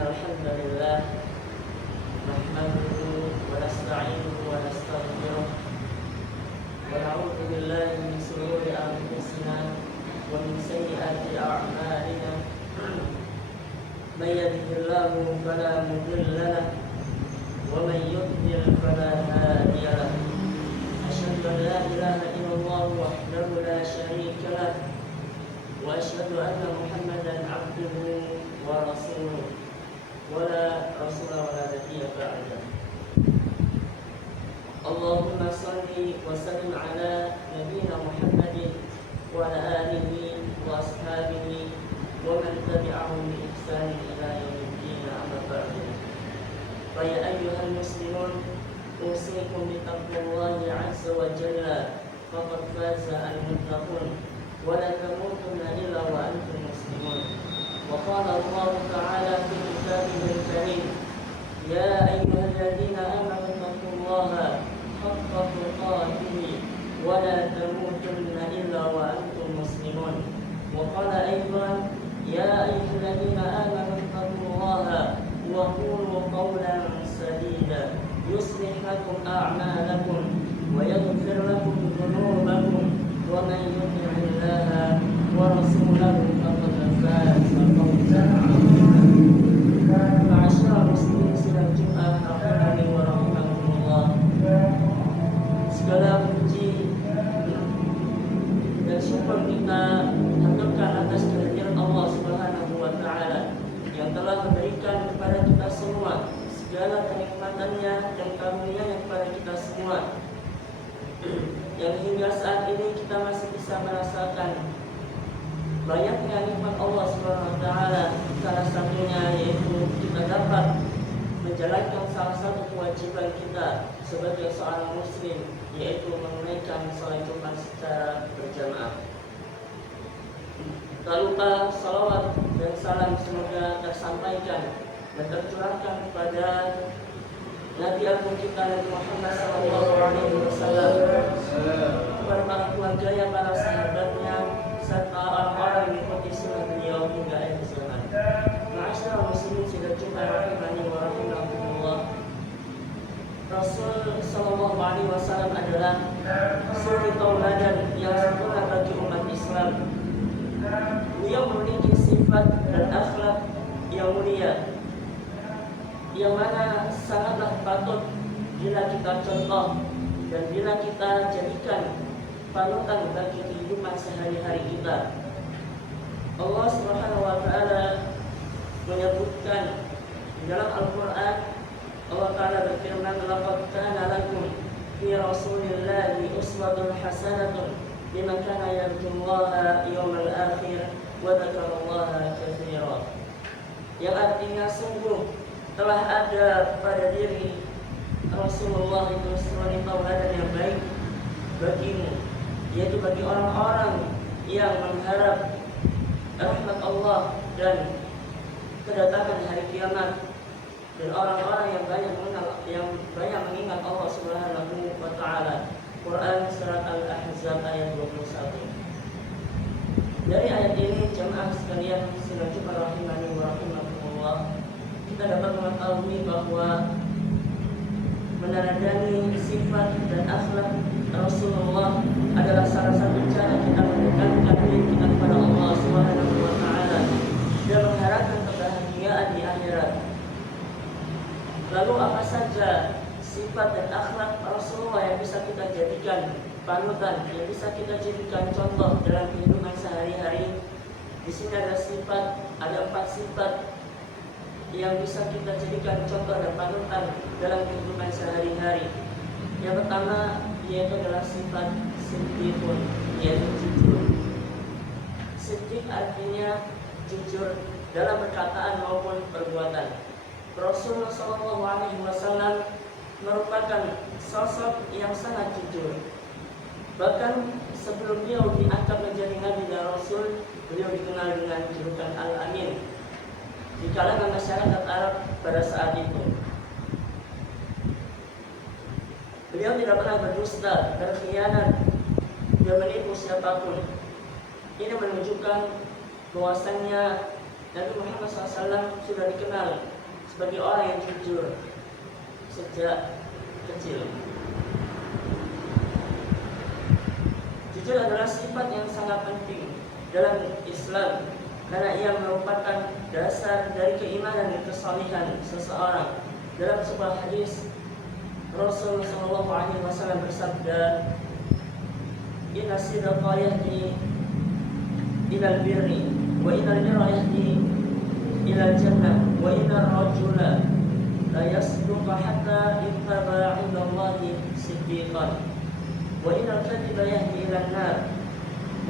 الحمد لله نحمده ونستعينه ونستغفره ونعوذ بالله من شرور أنفسنا ومن سيئات أعمالنا من يهده الله فلا مضل له ومن يضلل فلا هادي له أشهد أن لا إله إلا الله وحده لا شريك له وأشهد أن محمدا عبده ورسوله ولا رسول ولا نبي بعده. اللهم صل وسلم على نبينا محمد وعلى آله وأصحابه ومن تبعهم بإحسان إلى يوم الدين. أما بعد، فيا أيها المسلمون أوصيكم بتقوى الله عز وجل فقد فاز المتقون ولا تموتن إلا وأنتم مسلمون. وقال الله تعالى في كتابه الكريم: يا أيها الذين آمنوا اتقوا الله حق تقاته ولا تموتن إلا وأنتم مسلمون. وقال أيضا: يا أيها الذين آمنوا اتقوا الله وقولوا قولا سديدا يصلح لكم أعمالكم ويغفر لكم ذنوبكم ومن يطع الله ورسوله فقد فاز فوزا عظيما. معاشر muslimin sidang Jumat rahimani wa rahimakumullah. Segala puji dan syukur kita haturkan atas kehadiran Allah Subhanahu wa taala yang telah memberikan kepada kita semua segala kenikmatannya dan karunia-Nya kepada kita semua, yang hingga saat ini kita masih bisa merasakan banyaknya nikmat Allah Subhanahu wa taala. Salah satunya yaitu kita dapat menjalankan salah satu kewajiban kita sebagai seorang muslim, yaitu menunaikan salat Jumat secara berjamaah. Tak lupa salawat dan salam semoga tersampaikan dan tercurahkan kepada Nabi agung kita Nabi Muhammad SAW, kepada para keluarganya, para sahabatnya, serta orang-orang yang mengikuti sunnah beliau hingga akhir zaman. Ma'asyiral muslimin sidang Jumat rahimani wa rahimakumullah. Rasul sallallahu alaihi wasallam adalah suri tauladan yang sempurna bagi umat Islam. Beliau memiliki sifat dan akhlak yang mulia, yang mana sangatlah patut bila kita contoh dan bila kita jadikan panutan bagi kehidupan sehari-hari kita. Allah Subhanahu wa taala menyebutkan di dalam Al-Qur'an, Allah taala berfirman: "Laqad kana lakum fi Rasulillahi uswatun hasanatun liman kana yarjullaha yawmal akhir wa dzakarallaha katsiran." Yang artinya sungguh telah ada pada diri Rasulullah itu suri tauladan yang baik bagimu, yaitu bagi orang-orang yang mengharap rahmat Allah dan kedatangan hari kiamat, dan orang-orang yang banyak mengingat Allah Subhanahu wa taala. Quran surat Al-Ahzab ayat 21. Dari ayat ini, jemaah sekalian sidang Jumat rahimani wa rahimakumullah, kita dapat mengetahui bahwa meneladani sifat dan akhlak Rasulullah adalah salah satu cara kita mendekatkan diri kita kepada Allah Subhanahu wa taala dan mengharapkan kebahagiaan di akhirat. Lalu apa saja sifat dan akhlak Rasulullah yang bisa kita jadikan panutan, yang bisa kita jadikan contoh dalam kehidupan sehari-hari? Di sini ada 4 sifat yang bisa kita jadikan contoh dan panutan dalam kehidupan sehari-hari. Yang pertama yaitu adalah sifat siddiqun, yaitu jujur. Siddiq artinya jujur dalam perkataan maupun perbuatan. Rasulullah SAW merupakan sosok yang sangat jujur. Bahkan sebelum beliau diangkat menjadi Nabi dan Rasul, beliau dikenal dengan julukan Al-Amin di kalangan masyarakat Arab pada saat itu. Beliau tidak pernah berdusta, berkhianat, dan menipu siapapun. Ini menunjukkan bahwasannya Nabi Muhammad SAW sudah dikenal sebagai orang yang jujur sejak kecil. Jujur adalah sifat yang sangat penting dalam Islam karena ia merupakan dasar dari keimanan dan kesalihan seseorang. Dalam sebuah hadis Rasul sallallahu alaihi wasallam bersabda, "Inna sidqa yahdi ilal birri wa innal birra yahdi ilal jannah wa innar rajula la yasduqu hatta yuktaba 'inda Allahi siddiqan wa innal kadhiba yahdi ilan nar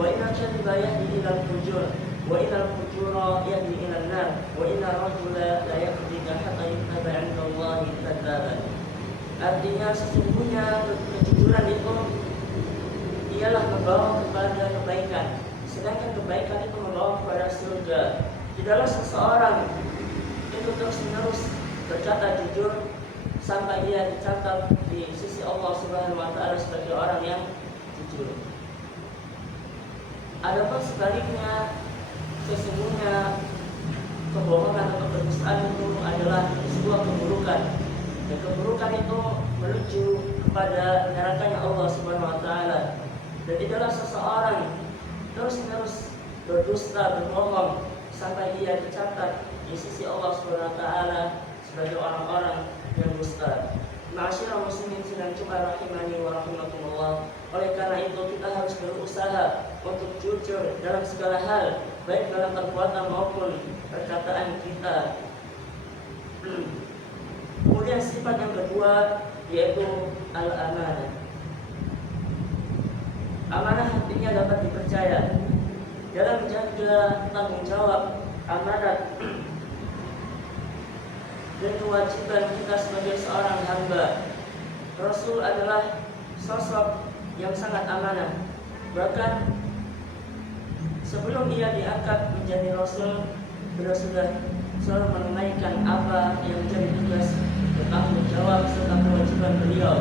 wa innal kadhiba yahdi ilal fujur wa innal fujura yahdi ilan nar wa innar rajula la yakdhibu hatta yuktaba 'inda Allahi kadzaban." Artinya sesungguhnya kejujuran itu ialah membawa kepada kebaikan, sedangkan kebaikan itu membawa kepada surga. Tidaklah seseorang itu terus-menerus berkata jujur sampai ia dicatat di sisi Allah Subhanahu wa taala sebagai orang yang jujur. Adapun sebaliknya, sesungguhnya kebohongan atau kedustaan itu adalah sebuah keburukan. Dan keburukan itu menuju kepada nerakanya Allah Subhanahu wa taala. Dan tidaklah seseorang terus-menerus berdusta, berbohong sampai dia dicatat di sisi Allah Subhanahu wa taala sebagai orang-orang yang dusta. Ma'asyiral muslimin sidang Jumat rahimani wa rahimakumullah. Oleh karena itu kita harus berusaha untuk jujur dalam segala hal, baik dalam perbuatan maupun perkataan kita. Kemudian sifat yang kedua yaitu al-amanah. Amanah artinya dapat dipercaya. Dalam menjaga tanggung jawab, amanat dan kewajiban kita sebagai seorang hamba, Rasul adalah sosok yang sangat amanah. Bahkan sebelum ia diangkat menjadi Rasul, beliau sudah selalu menunaikan apa yang menjadi tugas dan tanggung jawab serta kewajiban beliau.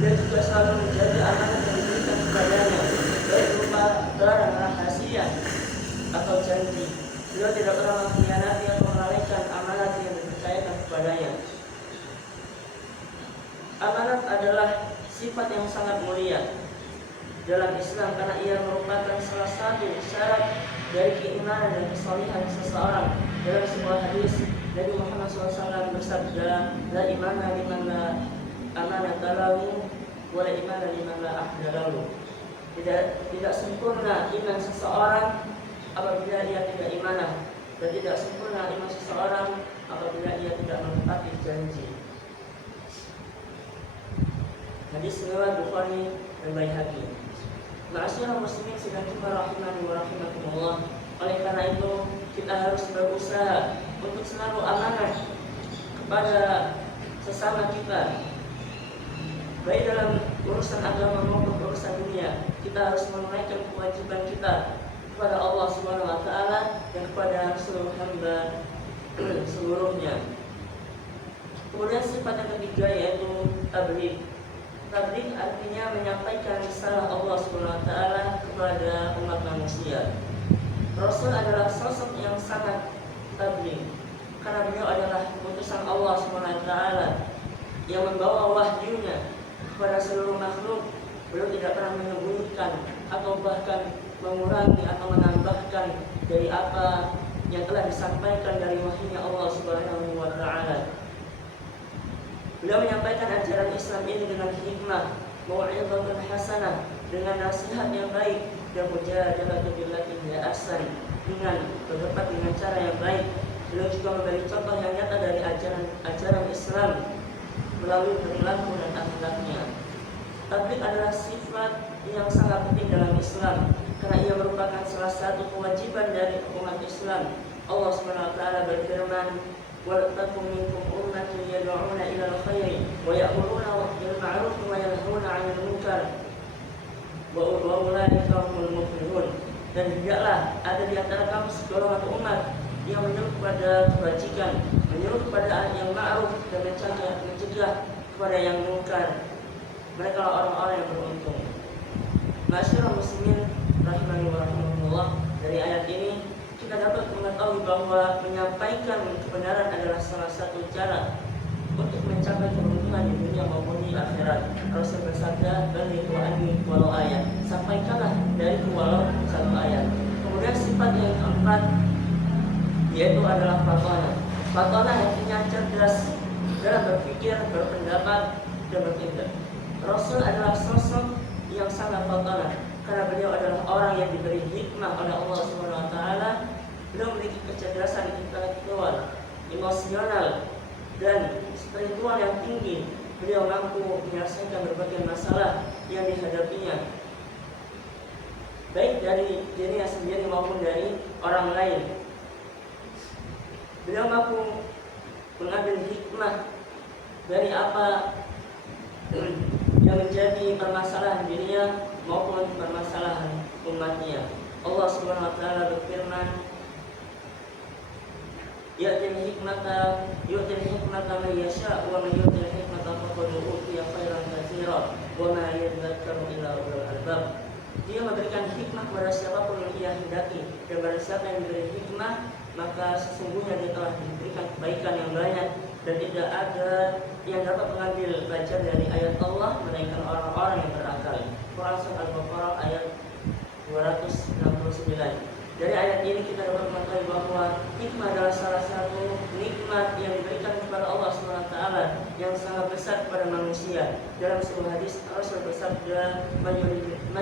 Dia juga selalu menjaga amanah yang diberikan kepadanya, baik berupa barang rahasia atau janji. Beliau tidak pernah mengkhianati atau melalaikan amanat yang dipercayakan kepadanya. Amanat adalah sifat yang sangat mulia dalam Islam karena ia merupakan salah satu syarat dari keimanan dan kesalihan seseorang. Dalam sebuah hadis Nabi Muhammad SAW bersabda, "La imana liman la amanata lahu wa la imana liman la ahda lahu." Tidak sempurna iman seseorang apabila ia tidak imanah, dan tidak sempurna iman seseorang apabila ia tidak menepati janji. Hadis riwayat Bukhari dan Baihaqi. Ma'asyiral muslimin sidang Jumat rahimani wa rahimakumullah. Oleh karena itu kita harus berusaha untuk selalu amanah kepada sesama kita, baik dalam urusan agama maupun urusan dunia. Kita harus menunaikan kewajiban kita kepada Allah Subhanahu wa taala dan kepada seluruh hamba seluruhnya. Kemudian sifat yang ketiga yaitu tabligh. Tabligh artinya menyampaikan risalah Allah Subhanahu wa taala kepada umat manusia. Rasul adalah sosok yang sangat tabligh karena beliau adalah utusan Allah Subhanahu wa taala yang membawa wahyunya kepada seluruh makhluk. Beliau tidak pernah menyembunyikan atau bahkan mengurangi atau menambahkan dari apa yang telah disampaikan dari wahyunya Allah Subhanahu wa taala. Beliau menyampaikan ajaran Islam ini dengan hikmah, mau'izatun hasanah, dengan nasihat yang baik, dan mujadalatu billati hiya ahsan, dengan berdebat dengan cara yang baik. Beliau juga memberi contoh yang nyata dari ajaran Islam melalui perilaku dan akhlaknya. Tabligh adalah sifat yang sangat penting dalam Islam karena ia merupakan salah satu kewajiban dari umat Islam. Allah Subhanahu wa taala berfirman, "Waltakum minkum ummatun yad'una ila al-khairi wa ya'muruna bil ma'ruf wa yanhauna 'anil munkar wa ulaika humul muflihun." Dan hendaklah ada di antara kamu segolongan umat yang menyuruh kepada kebajikan, menyuruh kepada yang ma'ruf dan mencegah kepada yang munkar. Mereka adalah orang-orang yang beruntung. Ma'asyiral muslimin rahimani wa rahimakumullah. Dari ayat ini kita dapat mengetahui mengetahui bahwa menyampaikan kebenaran adalah salah satu cara untuk mencapai keberuntungan di dunia maupun di akhirat. Rasul bersabda, "Balighu anni walau ayat." Sampaikanlah dariku walau satu ayat. Kemudian sifat yang keempat yaitu adalah fatonah. Fatonah artinya cerdas dalam berpikir, berpendapat, dan bertindak. Rasul adalah sosok yang sangat fatonah karena beliau adalah orang yang diberi hikmah oleh Allah Subhanahu wa taala. Beliau memiliki kecerdasan intelektual, emosional, dan spiritual yang tinggi. Beliau mampu menyelesaikan berbagai masalah yang dihadapinya, baik dari dirinya sendiri maupun dari orang lain. Beliau mampu mengambil hikmah dari apa yang menjadi permasalahan dirinya maupun permasalahan umatnya. Allah Subhanahu wa taala berfirman, "Yu'til hikmata man yasha' wa man yu'til hikmata faqad utiya khairan katsiran wa ma yadhakkaru illa ulul albab." Dia memberikan hikmah kepada siapapun yang ia hendaki, dan pada siapa yang diberi hikmah maka sesungguhnya dia telah diberikan kebaikan yang banyak, dan tidak ada yang dapat mengambil belajar dari ayat Allah melainkan orang-orang yang berakal. Quran Surah Al-Baqarah ayat 269. Dari ayat ini kita dapat mengetahui bahwa hikmah adalah salah satu nikmat yang diberikan kepada Allah SWT yang sangat besar kepada manusia. Dalam sebuah hadis Rasul bersabda, "Man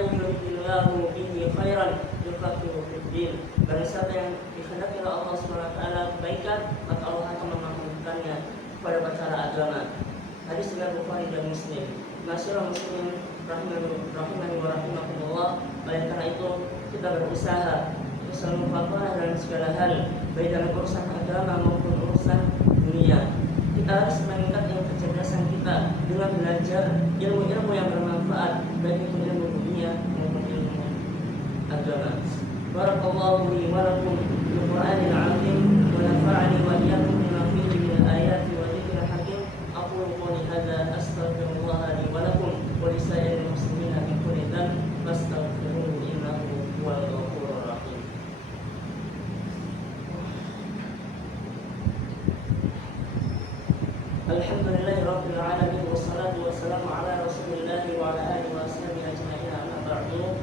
yuridillahu bihi khairan yufaqihuhu fid-din." Barang siapa yang dikehendaki oleh Allah SWT kebaikan, maka Allah akan memampukannya pada perkara agama. Hadis riwayat Bukhari dan Muslim. Masyaallah muslimin rahimani wa rahimakumullah. Oleh karena itu kita berusaha selalu fatonah dalam segala hal, baik dalam urusan agama maupun urusan dunia. Kita harus meningkatkan kecerdasan kita dengan belajar ilmu-ilmu yang bermanfaat, baik itu ilmu dunia maupun ilmu agama. Barakallahu li wa lakum bil Qur'anil 'azim wa nafa'ani wa iyyakum bima fihi min al-ayati wa dzikril hakim. Aqulu qawli hadza astaghfirullah li wa lakum wa li sa'iril muslimina min kulli dhanb fastaghfiruhu innahu huwal ghafurur rahim. Alhamdulillahi rabbil alamin wassalatu wassalamu ala rasulillah wa ala alihi wa sahbihi ajma'in, amma ba'du.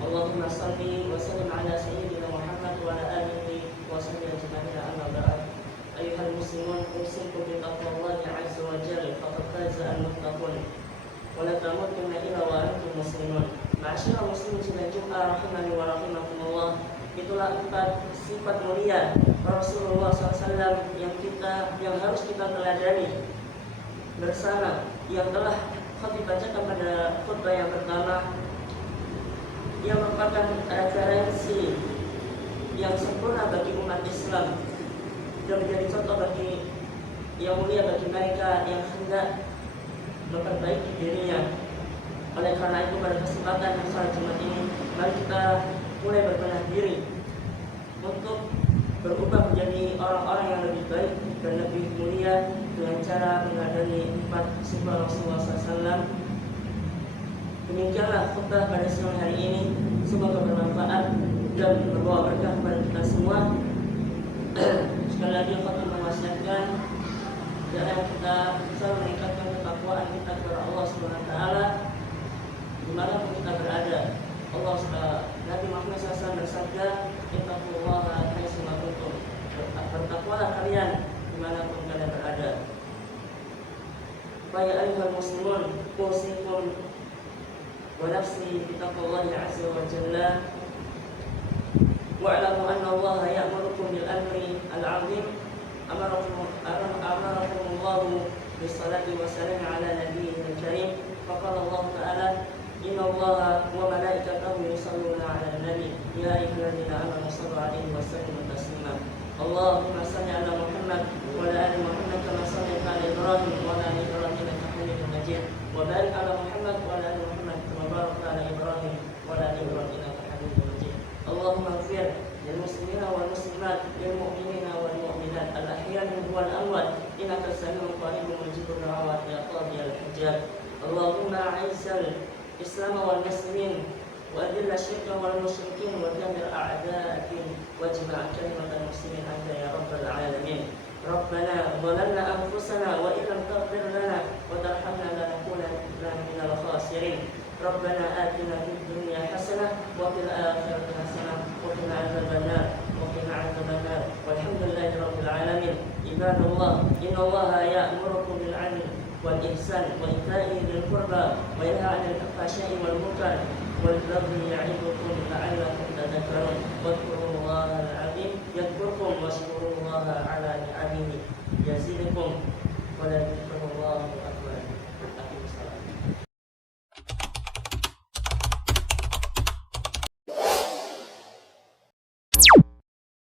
Allahumma salli wa sallim ala sayyidina Muhammad wa ala alihi wa sahbihi ajma'in, amma ba'd. Ayyuhal muslimun, usikum bi taqwallahi 'azza wa jalla, faqad faza al-muttaqun wa la tamutunna illa wa antum muslimun. Ma'asyiral muslimin sidang Jumat rahimani wa rahimakumullah. Itulah 4 sifat mulia Rasulullah SAW yang harus kita teladani bersama, yang telah khatib bacakan pada khutbah yang pertama, yang merupakan referensi yang sempurna bagi umat Islam dan menjadi contoh bagi yang mulia bagi mereka yang hendak memperbaiki dirinya. Oleh karena itu pada kesempatan salat Jumat ini, mari kita mulai berbenah diri untuk berubah menjadi orang-orang yang lebih baik dan lebih mulia dengan cara mengadani 4 sifat Rasulullah SAW. Demikianlah khutbah pada siang hari ini, semoga bermanfaat dan membawa berkah kepada kita semua. Sekali lagi khutbah mewasiatkan jangan kita selalu meningkatkan ketakwaan kita kepada Allah Subhanahu wa taala dimanapun kita berada. Nabi Muhammad SAW bersabda, "Ittaqullaha haitsu ma kuntum." Bertakwalah kalian dimanapun kalian berada. Fa ya ayyuhal muslimun, usikum wa nafsi bi taqwallahi 'azza wa jalla. Wa'lamu anna Allah ya'murukum bil amri al-'azim. Amarakum Allah bis salati wa salam 'ala nabiyyil karim. Faqala Allah ta'ala, "Inna Allaha wa malaikatahu yusholluna 'alan nabi ya ayyuhalladzina amanu shallu 'alaihi wa sallimu taslima." Allahumma shalli 'ala Muhammad wa 'ala ali Muhammad kama shallaita 'ala Ibrahim wa 'ala ali Ibrahim innaka Hamidum Majid. Wa barik 'ala Muhammad wa 'ala ali Muhammad kama barakta 'ala Ibrahim wa 'ala ali Ibrahim innaka Hamidum Majid. Allahumma ighfir lil muslimina wal muslimat, lil mu'minina wal mu'minat, al-ahya'i minhum wal amwat, innaka sami'un qaribun mujibud da'awat ya qadiyal hajat. Allahumma 'izzal Islam wal muslimin wa adil asyirka wal musyrikin wa damir a'da'akin wa jima' kalimatal muslimin. ربنا ظلمنا أنفسنا وإن لم تغفر لنا وترحمنا لنكونن من الخاسرين ربنا آتنا في الدنيا حسنة وفي الآخرة حسنة وقنا عذاب النار والحمد لله رب العالمين. عباد الله إن الله يأمركم بالعدل والإحسان وإيتاء ذي القربى وينهى عن الفحشاء والمنكر والبغي يعظكم لعلكم تذكرون واذكروا الله العظيم يذكركم واشكروا الله على نعمه يزدكم ولا